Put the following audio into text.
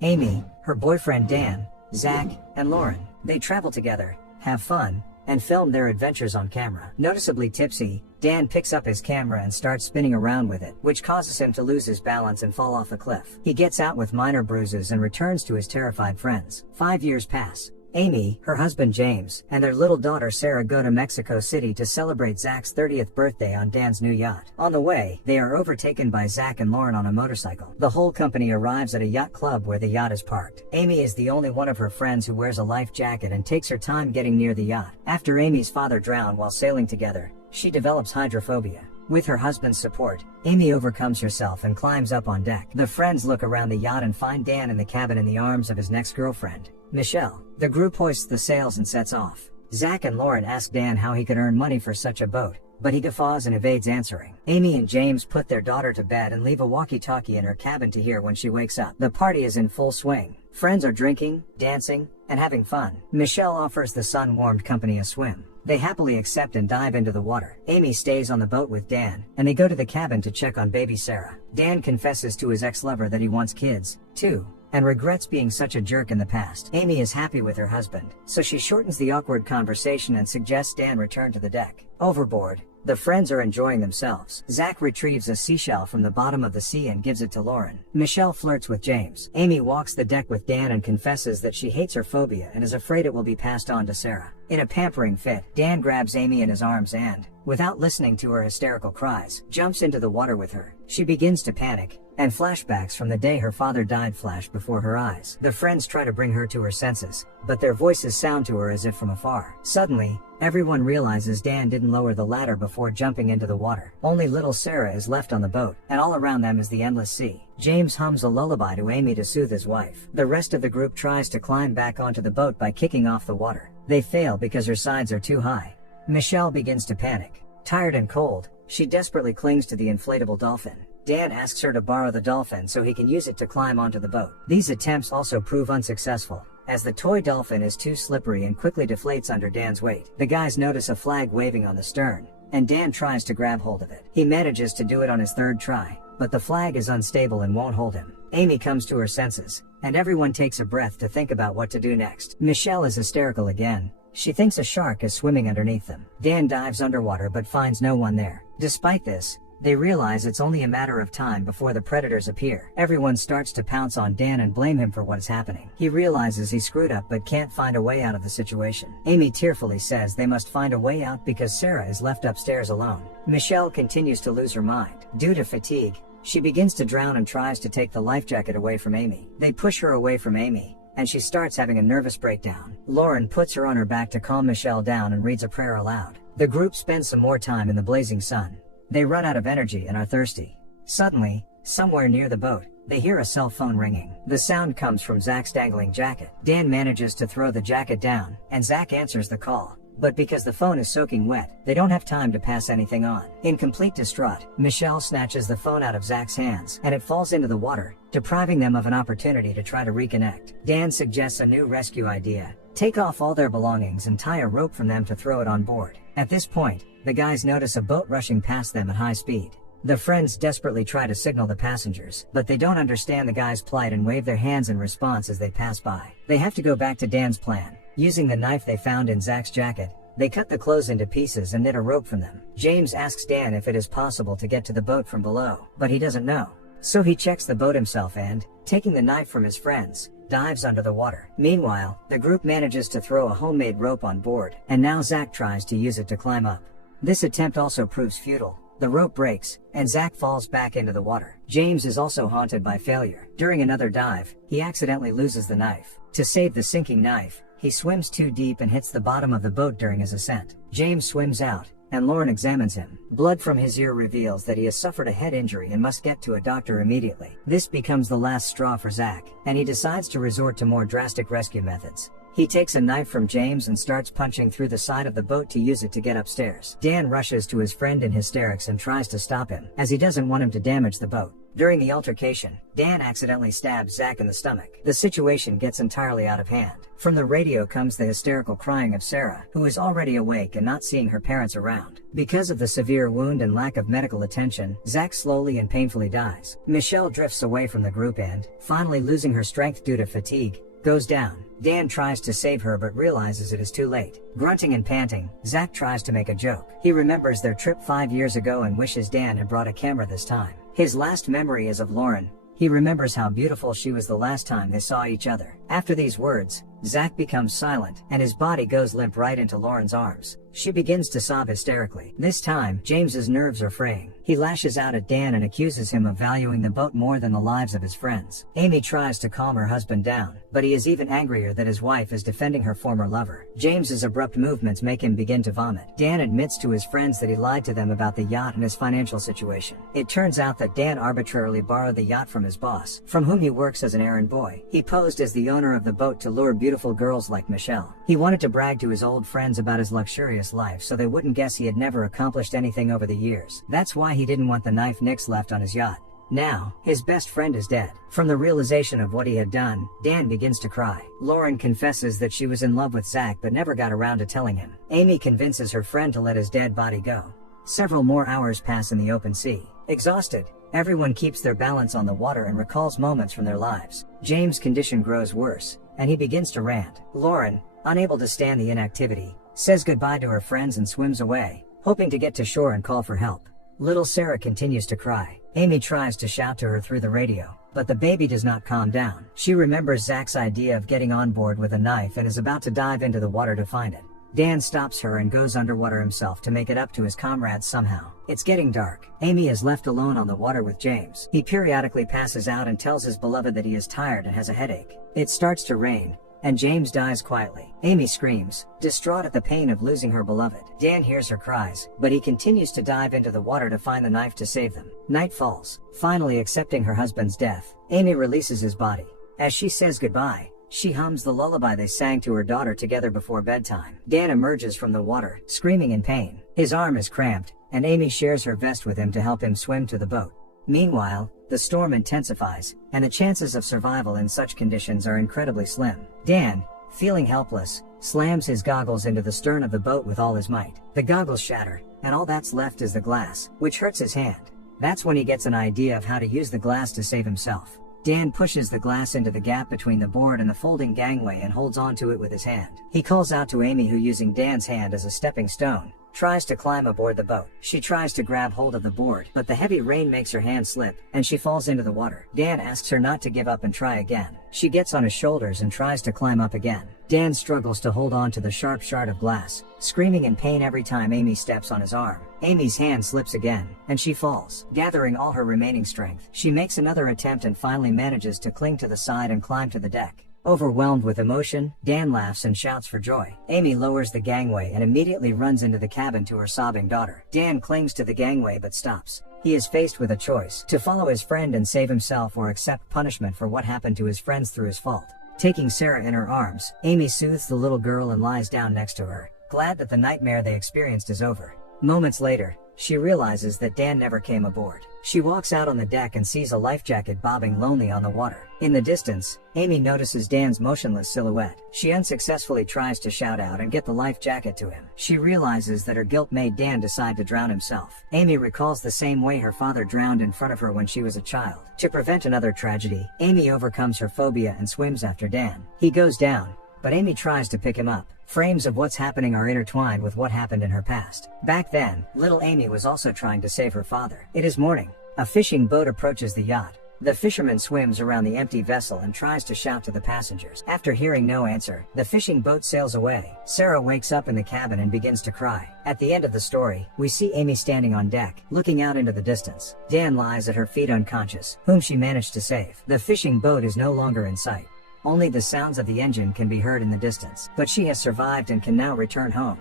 Amy, her boyfriend Dan, Zach, and Lauren. They travel together, have fun, and film their adventures on camera. Noticeably tipsy, Dan picks up his camera and starts spinning around with it, which causes him to lose his balance and fall off a cliff. He gets out with minor bruises and returns to his terrified friends. 5 years pass. Amy, her husband James, and their little daughter Sarah go to Mexico City to celebrate Zach's 30th birthday on Dan's new yacht. On the way, they are overtaken by Zach and Lauren on a motorcycle. The whole company arrives at a yacht club where the yacht is parked. Amy is the only one of her friends who wears a life jacket and takes her time getting near the yacht. After Amy's father drowned while sailing together, she develops hydrophobia. With her husband's support, Amy overcomes herself and climbs up on deck. The friends look around the yacht and find Dan in the cabin in the arms of his next girlfriend, Michelle. The group hoists the sails and sets off. Zach and Lauren ask Dan how he could earn money for such a boat, but he guffaws and evades answering. Amy and James put their daughter to bed and leave a walkie-talkie in her cabin to hear when she wakes up. The party is in full swing. Friends are drinking, dancing, and having fun. Michelle offers the sun-warmed company a swim. They happily accept and dive into the water. Amy stays on the boat with Dan, and they go to the cabin to check on baby Sarah. Dan confesses to his ex-lover that he wants kids, too, and regrets being such a jerk in the past. Amy is happy with her husband, so she shortens the awkward conversation and suggests Dan return to the deck. Overboard, the friends are enjoying themselves. Zach retrieves a seashell from the bottom of the sea and gives it to Lauren. Michelle flirts with James. Amy walks the deck with Dan and confesses that she hates her phobia and is afraid it will be passed on to Sarah. In a pampering fit, Dan grabs Amy in his arms and, without listening to her hysterical cries, jumps into the water with her. She begins to panic, and flashbacks from the day her father died flash before her eyes. The friends try to bring her to her senses, but their voices sound to her as if from afar. Suddenly, everyone realizes Dan didn't lower the ladder before jumping into the water. Only little Sarah is left on the boat, and all around them is the endless sea. James hums a lullaby to Amy to soothe his wife. The rest of the group tries to climb back onto the boat by kicking off the water. They fail because her sides are too high. Michelle begins to panic. Tired and cold, she desperately clings to the inflatable dolphin. Dan asks her to borrow the dolphin so he can use it to climb onto the boat. These attempts also prove unsuccessful, as the toy dolphin is too slippery and quickly deflates under Dan's weight. The guys notice a flag waving on the stern, and Dan tries to grab hold of it. He manages to do it on his third try, but the flag is unstable and won't hold him. Amy comes to her senses, and everyone takes a breath to think about what to do next. Michelle is hysterical again. She thinks a shark is swimming underneath them. Dan dives underwater but finds no one there. Despite this, they realize it's only a matter of time before the predators appear. Everyone starts to pounce on Dan and blame him for what is happening. He realizes he screwed up but can't find a way out of the situation. Amy tearfully says they must find a way out because Sarah is left upstairs alone. Michelle continues to lose her mind. Due to fatigue, she begins to drown and tries to take the life jacket away from Amy. They push her away from Amy, and she starts having a nervous breakdown. Lauren puts her on her back to calm Michelle down and reads a prayer aloud. The group spends some more time in the blazing sun. They run out of energy and are thirsty. Suddenly, somewhere near the boat, they hear a cell phone ringing. The sound comes from Zach's dangling jacket. Dan manages to throw the jacket down, and Zach answers the call. But because the phone is soaking wet, they don't have time to pass anything on. In complete distraught, Michelle snatches the phone out of Zach's hands, and it falls into the water, depriving them of an opportunity to try to reconnect. Dan suggests a new rescue idea. Take off all their belongings and tie a rope from them to throw it on board. At this point, the guys notice a boat rushing past them at high speed. The friends desperately try to signal the passengers, but they don't understand the guys' plight and wave their hands in response as they pass by. They have to go back to Dan's plan. Using the knife they found in Zach's jacket, they cut the clothes into pieces and knit a rope from them. James asks Dan if it is possible to get to the boat from below, but he doesn't know. So he checks the boat himself and, taking the knife from his friends, dives under the water. Meanwhile, the group manages to throw a homemade rope on board, and now Zach tries to use it to climb up. This attempt also proves futile. The rope breaks, and Zach falls back into the water. James is also haunted by failure. During another dive, he accidentally loses the knife. To save the sinking knife, he swims too deep and hits the bottom of the boat during his ascent. James swims out, and Lauren examines him. Blood from his ear reveals that he has suffered a head injury and must get to a doctor immediately. This becomes the last straw for Zach, and he decides to resort to more drastic rescue methods. He takes a knife from James and starts punching through the side of the boat to use it to get upstairs. Dan rushes to his friend in hysterics and tries to stop him, as he doesn't want him to damage the boat. During the altercation, Dan accidentally stabs Zach in the stomach. The situation gets entirely out of hand. From the radio comes the hysterical crying of Sarah, who is already awake and not seeing her parents around. Because of the severe wound and lack of medical attention, Zach slowly and painfully dies. Michelle drifts away from the group and, finally losing her strength due to fatigue, goes down. Dan tries to save her but realizes it is too late. Grunting and panting, Zach tries to make a joke. He remembers their trip 5 years ago and wishes Dan had brought a camera this time. His last memory is of Lauren. He remembers how beautiful she was the last time they saw each other. After these words, Zach becomes silent, and his body goes limp right into Lauren's arms. She begins to sob hysterically. This time, James's nerves are fraying. He lashes out at Dan and accuses him of valuing the boat more than the lives of his friends. Amy tries to calm her husband down, but he is even angrier that his wife is defending her former lover. James's abrupt movements make him begin to vomit. Dan admits to his friends that he lied to them about the yacht and his financial situation. It turns out that Dan arbitrarily borrowed the yacht from his boss, from whom he works as an errand boy. He posed as the owner of the boat to lure beautiful girls like Michelle. He wanted to brag to his old friends about his luxurious life so they wouldn't guess he had never accomplished anything over the years. That's why he didn't want the knife nicks left on his yacht. Now, his best friend is dead. From the realization of what he had done, Dan begins to cry. Lauren confesses that she was in love with Zach but never got around to telling him. Amy convinces her friend to let his dead body go. Several more hours pass in the open sea. Exhausted, everyone keeps their balance on the water and recalls moments from their lives. James' condition grows worse, and he begins to rant. Lauren, unable to stand the inactivity, says goodbye to her friends and swims away, hoping to get to shore and call for help. Little Sarah continues to cry. Amy tries to shout to her through the radio, but the baby does not calm down. She remembers Zach's idea of getting on board with a knife and is about to dive into the water to find it. Dan stops her and goes underwater himself to make it up to his comrades somehow. It's getting dark. Amy is left alone on the water with James. He periodically passes out and tells his beloved that he is tired and has a headache. It starts to rain, and James dies quietly. Amy screams, distraught at the pain of losing her beloved. Dan hears her cries, but he continues to dive into the water to find the knife to save them. Night falls. Finally accepting her husband's death, Amy releases his body. As she says goodbye, she hums the lullaby they sang to her daughter together before bedtime. Dan emerges from the water, screaming in pain. His arm is cramped, and Amy shares her vest with him to help him swim to the boat. Meanwhile, the storm intensifies, and the chances of survival in such conditions are incredibly slim. Dan, feeling helpless, slams his goggles into the stern of the boat with all his might. The goggles shatter, and all that's left is the glass, which hurts his hand. That's when he gets an idea of how to use the glass to save himself. Dan pushes the glass into the gap between the board and the folding gangway and holds onto it with his hand. He calls out to Amy, who, using Dan's hand as a stepping stone, tries to climb aboard the boat. She tries to grab hold of the board, but the heavy rain makes her hand slip, and she falls into the water. Dan asks her not to give up and try again. She gets on his shoulders and tries to climb up again. Dan struggles to hold on to the sharp shard of glass, screaming in pain every time Amy steps on his arm. Amy's hand slips again, and she falls. Gathering all her remaining strength, she makes another attempt and finally manages to cling to the side and climb to the deck. Overwhelmed with emotion, Dan laughs and shouts for joy. Amy lowers the gangway and immediately runs into the cabin to her sobbing daughter. Dan clings to the gangway but stops. He is faced with a choice: to follow his friend and save himself, or accept punishment for what happened to his friends through his fault. Taking Sarah in her arms, Amy soothes the little girl and lies down next to her, glad that the nightmare they experienced is over. Moments later, she realizes that Dan never came aboard. She walks out on the deck and sees a life jacket bobbing lonely on the water. In the distance, Amy notices Dan's motionless silhouette. She unsuccessfully tries to shout out and get the life jacket to him. She realizes that her guilt made Dan decide to drown himself. Amy recalls the same way her father drowned in front of her when she was a child. To prevent another tragedy, Amy overcomes her phobia and swims after Dan. He goes down, but Amy tries to pick him up. Frames of what's happening are intertwined with what happened in her past. Back then, little Amy was also trying to save her father. It is morning. A fishing boat approaches the yacht. The fisherman swims around the empty vessel and tries to shout to the passengers. After hearing no answer, the fishing boat sails away. Sarah wakes up in the cabin and begins to cry. At the end of the story, we see Amy standing on deck, looking out into the distance. Dan lies at her feet unconscious, whom she managed to save. The fishing boat is no longer in sight. Only the sounds of the engine can be heard in the distance, but she has survived and can now return home.